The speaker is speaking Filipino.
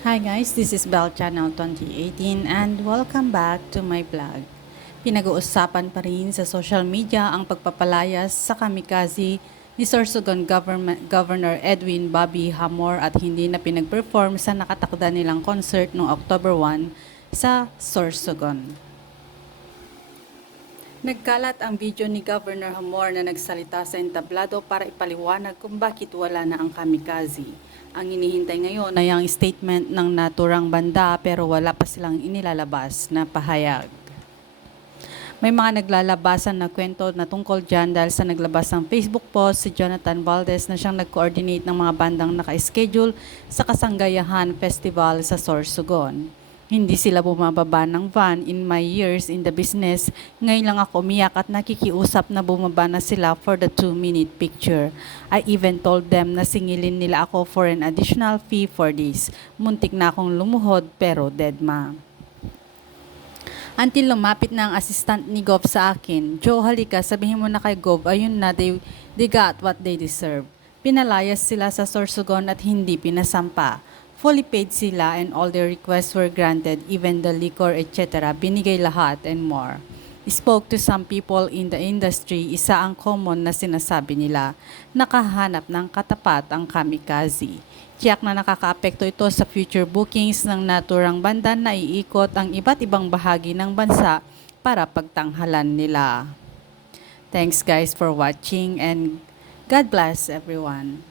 Hi guys, this is Bell Channel 2018 and welcome back to my vlog. Pinag-uusapan pa rin sa social media ang pagpapalayas sa kamikaze ni Sorsogon Governor Edwin Bobby Hamor at hindi na pinag-perform sa nakatakda nilang concert noong October 1 sa Sorsogon. Nagkalat ang video ni Governor Hamor na nagsalita sa entablado para ipaliwanag kung bakit wala na ang kamikaze. Ang inihintay ngayon ay ang statement ng naturang banda pero wala pa silang inilalabas na pahayag. May mga naglalabasan na kwento na tungkol dyan dahil sa naglabas ng Facebook post si Jonathan Valdez na siyang nag-coordinate ng mga bandang naka-schedule sa Kasanggayahan Festival sa Sorsogon. Hindi sila bumababa ng van in my years in the business. Ngayon lang ako umiyak at nakikiusap na bumaba na sila for the two-minute picture. I even told them na singilin nila ako for an additional fee for this. Muntik na akong lumuhod pero dead ma. Until lumapit na ang assistant ni Gov sa akin, Joe halika sabihin mo na kay Gov, ayun na, they, they got what they deserve. Pinalayas sila sa Sorsogon at hindi pinasampa. Fully paid sila and all their requests were granted, even the liquor, etc. Binigay lahat and more. Spoke to some people in the industry, isa ang common na sinasabi nila, nakahanap ng katapat ang kamikaze. Tiyak na nakakaapekto ito sa future bookings ng naturang banda na iikot ang iba't ibang bahagi ng bansa para pagtanghalan nila. Thanks guys for watching and God bless everyone.